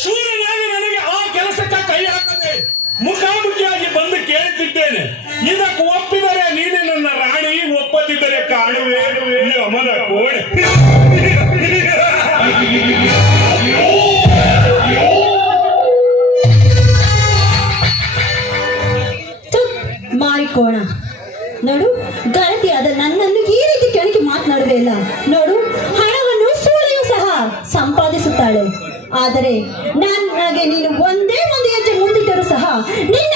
ಶೂರನಾಗಿ ನನಗೆ ಆ ಕೆಲಸಕ್ಕೆ ಕೈ ಹಾಕದೆ ಮುಖಾಮುಖಿಯಾಗಿ ಬಂದು ಕೇಳುತ್ತಿದ್ದೇನೆ ಇದಕ್ಕೆ ಒಪ್ಪಿದರೆ ನೀನೆ ನನ್ನ ರಾಣಿ, ಒಪ್ಪದಿದ್ದರೆ ಕಾಣುವೆ ಅಮರ ಕೋಣೆ ಮಾರಿಕೋಣ. ನೋಡು ಗಳತಿಯಾದ ನನ್ನನ್ನು ಇಲ್ಲ ನೋಡು, ಹಣವನ್ನು ಸುಳಿಯು ಸಹ ಸಂಪಾದಿಸುತ್ತಾಳೆ. ಆದರೆ ನನಗೆ ನೀನು ಒಂದೇ ಒಂದು ಹೆಜ್ಜೆ ಮುಂದಿಟ್ಟರೂ ಸಹ ನಿನ್ನ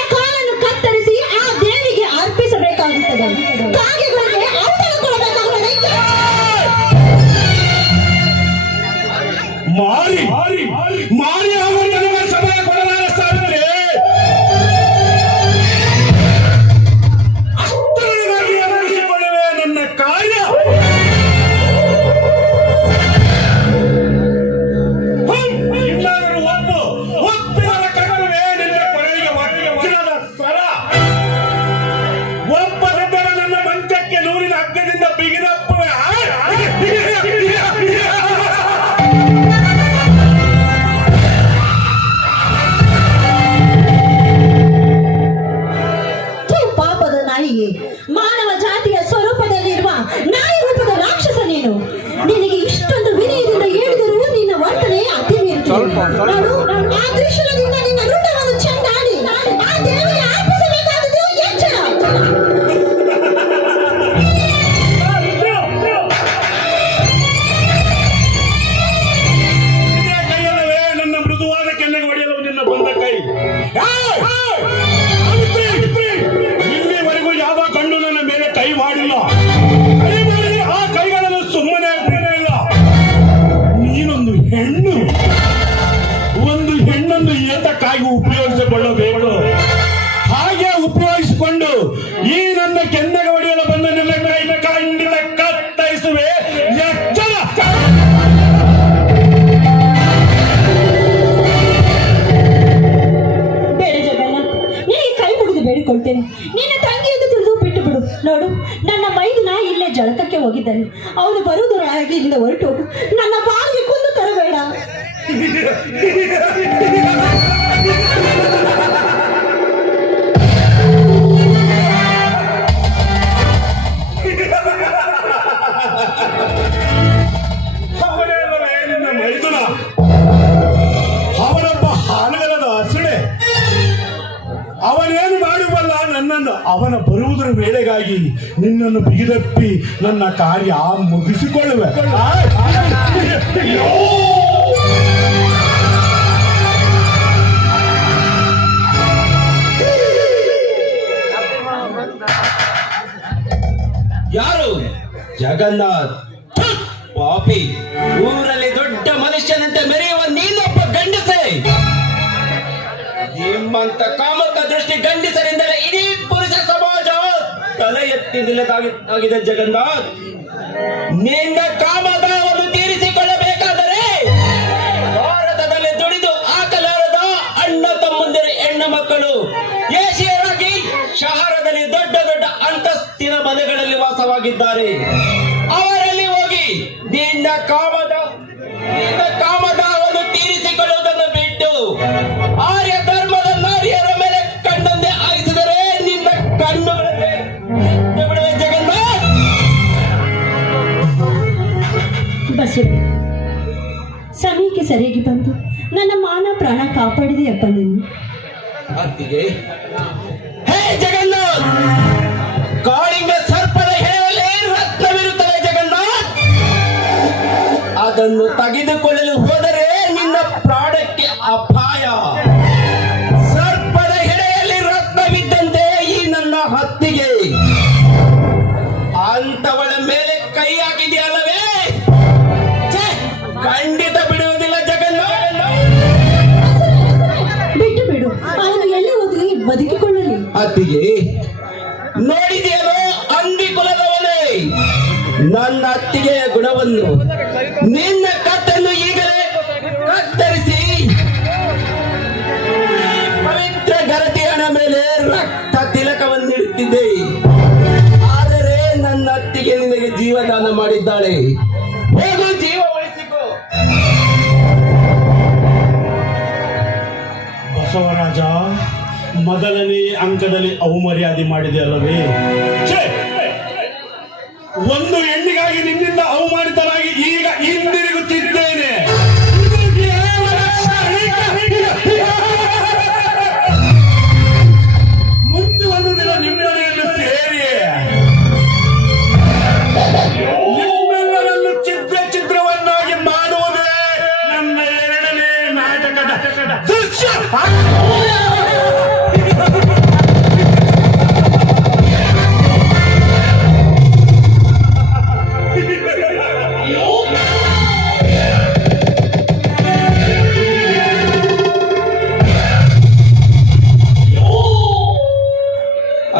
Son ಏತಕ್ಕಾಗಿ ಉಪಯೋಗಿಸಿಕೊಳ್ಳಬೇಕು ಹಾಗೆ ಉಪಯೋಗಿಸಿಕೊಂಡು ಈ ನನ್ನ ಕೆಂದಗ ಒಡೆಯಲು ಬಂದ ನಿನ್ನ ಕೈನ ಕಂಡಿನ ಕತ್ತರಿಸುವೆ. ಎಚ್ಚರ. ಬೇಡ ಜಗನ್ನಾಥ್ ನಿನಗೆ ಕೈ ಮುಗಿದು ಬೇಡಿಕೊಳ್ತೇನೆ. ನಿನ್ನ ತಂಗಿಯನ್ನು ತಿಳಿದು ಬಿಟ್ಟು ಬಿಡು. ನೋಡು ನನ್ನ ಮೈದುನ ಇಲ್ಲೇ ಜಳಕಕ್ಕೆ ಹೋಗಿದ್ದಾನೆ ಅವನು ಬರುವುದರೊಳಗೆ ಇಲ್ಲಿಂದ ಹೊರಟು ನನ್ನ ಬಾಗಿಲು ಕುಂದು ತರಬೇಡ. ಅವನೇನು ಮಾಡುವಲ್ಲ ನನ್ನನ್ನು ಅವನ ಬರುವುದರ ವೇಳೆಗಾಗಿ ನಿನ್ನನ್ನು ಬಿಗಿದಪ್ಪಿ ನನ್ನ ಕಾರ್ಯ ಮುಗಿಸಿಕೊಳ್ಳುವೆ. ಜಗನ್ನಾಥ್. ಪಾಪಿ, ಊರಲ್ಲಿ ದೊಡ್ಡ ಮನುಷ್ಯನಂತೆ ಮೆರೆಯುವ ನೀನೊಬ್ಬ ಗಂಡಸೆ. ನಿಮ್ಮಂತ ಕಾಮಕ ದೃಷ್ಟಿ ಗಂಡಸರಿಂದಲೇ ಇಡೀ ಪುರುಷ ಸಮಾಜ ತಲೆ ಎತ್ತಿ ನಿಲ್ಲದಾಗಿದೆ ಜಗನ್ನಾಥ್. ನಿನ್ನ ಕಾಮದಾವನ್ನು ತೀರಿಸಿಕೊಳ್ಳಬೇಕಾದರೆ ಭಾರತದಲ್ಲಿ ದುಡಿದು ಹಾಕಲಾರದ ಅಣ್ಣ ತಮ್ಮಂದಿರ ಹೆಣ್ಣು ಮಕ್ಕಳು, ಏಷಿಯರಾಗಿ ಶಹರದಲ್ಲಿ ದೊಡ್ಡ ದೊಡ್ಡ ಅಂತಸ್ತಿನ ಮನೆಗಳಲ್ಲಿ ವಾಸವಾಗಿದ್ದಾರೆ. ಅವರಲ್ಲಿ ಹೋಗಿ ನಿನ್ನ ಕಾಮದ ನಿನ್ನ ಕಾಮದಾವನ್ನು ತೀರಿಸಿಕೊಳ್ಳುವುದನ್ನು ಬಿಟ್ಟು ಆರ್ಯ ಧರ್ಮದ ನಾರಿಯರ ಮೇಲೆ ಕಣ್ಣನ್ನೇ ಹಾಯಿಸಿದರೆ ನಿನ್ನ ಕಣ್ಣುಗಳನ್ನೇ ಜಗನ್ನಾಥ್? ಬಸವ ಸಮಯಕ್ಕೆ ಸರಿಯಾಗಿ ಬಂತು ನನ್ನ ಮಾನ ಪ್ರಾಣ ಕಾಪಾಡಿದೆಯಪ್ಪ ನೀನು. ಹೇ ಜಗನ್ನಾಥ್! ಅದನ್ನು ತೆಗೆದುಕೊಳ್ಳಲು ಹೋದರೆ ನಿನ್ನ ಪ್ರಾಣಕ್ಕೆ ಅಪಾಯ. ಸರ್ಪದ ಹೆಡೆಯಲ್ಲಿ ರತ್ನವಿದ್ದಂತೆ ಈ ನನ್ನ ಹತ್ತಿಗೆ. ಅಂತವಳ ಮೇಲೆ ಕೈ ಹಾಕಿದೆಯಲ್ಲವೇ ಖಂಡಿತ ಬಿಡುವುದಿಲ್ಲ ಜಗನ್ ಬಿಟ್ಟು ಬಿಡು. ಅವನು ಎಲ್ಲಿ ಹೋದ್ರಿ ಬದುಕಿಕೊಳ್ಳಲಿ. ಅತ್ತಿಗೆ ನೋಡಿದೆಯೋ ಅಂದಿ ಕುಲದವನೇ ನನ್ನ ಅತ್ತಿಗೆಯ ಗುಣವನ್ನು ನಿನ್ನ ಕತ್ತನ್ನು ಈಗಲೇ ಕತ್ತರಿಸಿ. ಪವಿತ್ರ ಗರತಿಯನ ಮೇಲೆ ರಕ್ತ ತಿಲಕವನ್ನಿಡುತ್ತಿದ್ದೆ ಆದರೆ ನನ್ನ ಅತ್ತಿಗೆ ನಿನಗೆ ಜೀವದಾನ ಮಾಡಿದ್ದಾಳೆ. ಹೋಗು, ಜೀವ ಉಳಿಸಿಕೋ. ಬಸವರಾಜ, ಮೊದಲನೇ ಅಂಕದಲ್ಲಿ ಅವಮರ್ಯಾದೆ ಮಾಡಿದೆ ಅಲ್ಲವೇ! ಒಂದು ಹೆಣ್ಣಿಗಾಗಿ ನಿನ್ನಿಂದ ಅವಮಾನಿತರಾಗಿ ಈಗ ಹಿಂದಿರುಗುತ್ತಿದ್ದೇನೆ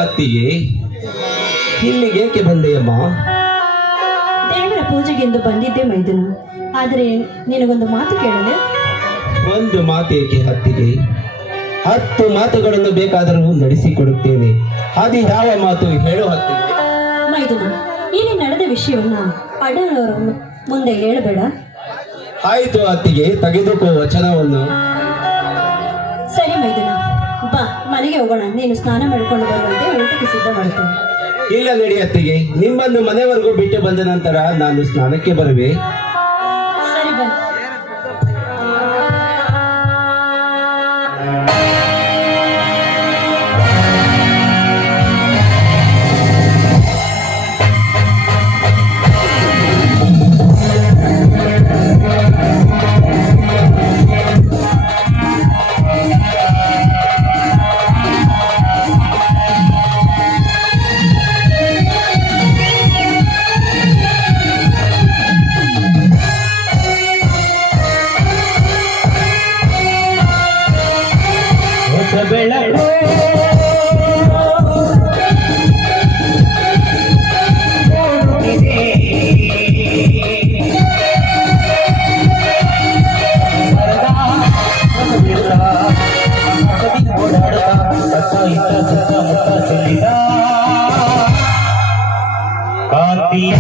ಅತ್ತಿಗೆ ಇಲ್ಲಿಗೆ ಏಕೆ ಬಂದೆಯಮ್ಮ ದೇವರ ಪೂಜೆಗೆಂದು ಬಂದಿದ್ದೆ ಮೈದನು. ಆದರೆ ನಿನಗೊಂದು ಮಾತು ಕೇಳದೆ ಒಂದು ಮಾತು ಏಕೆ ಹತ್ತಿಗೆ ಹತ್ತು ಮಾತುಗಳನ್ನು ಬೇಕಾದರೂ ನಡೆಸಿಕೊಡುತ್ತೇನೆ. ಅದು ಯಾವ ಮಾತು ಹೇಳು ಹತ್ತಿಗೆ ಮೈದನು ಇಲ್ಲಿ ನಡೆದ ವಿಷಯವನ್ನ ಅಣ್ಣನವರ ಮುಂದೆ ಹೇಳಬೇಡ. ಆಯಿತು ಅತ್ತಿಗೆ ತೆಗೆದುಕೋ ವಚನವನ್ನು. ಸರಿ ಮೈದುನ ಮನೆಗೆ ಹೋಗೋಣ. ನೀನು ಸ್ನಾನ ಮಾಡಿಕೊಂಡು ಬರುವಂತೆ ಊಟಕ್ಕೆ ಸಿದ್ಧ ಮಾಡ್ತೇನೆ ಇಲ್ಲ ನಡಿ ಅತ್ತಿಗೆ, ನಿಮ್ಮನ್ನು ಮನೆವರೆಗೂ ಬಿಟ್ಟು ಬಂದ ನಂತರ ನಾನು ಸ್ನಾನಕ್ಕೆ ಬರುವೆ. கார்த்திகை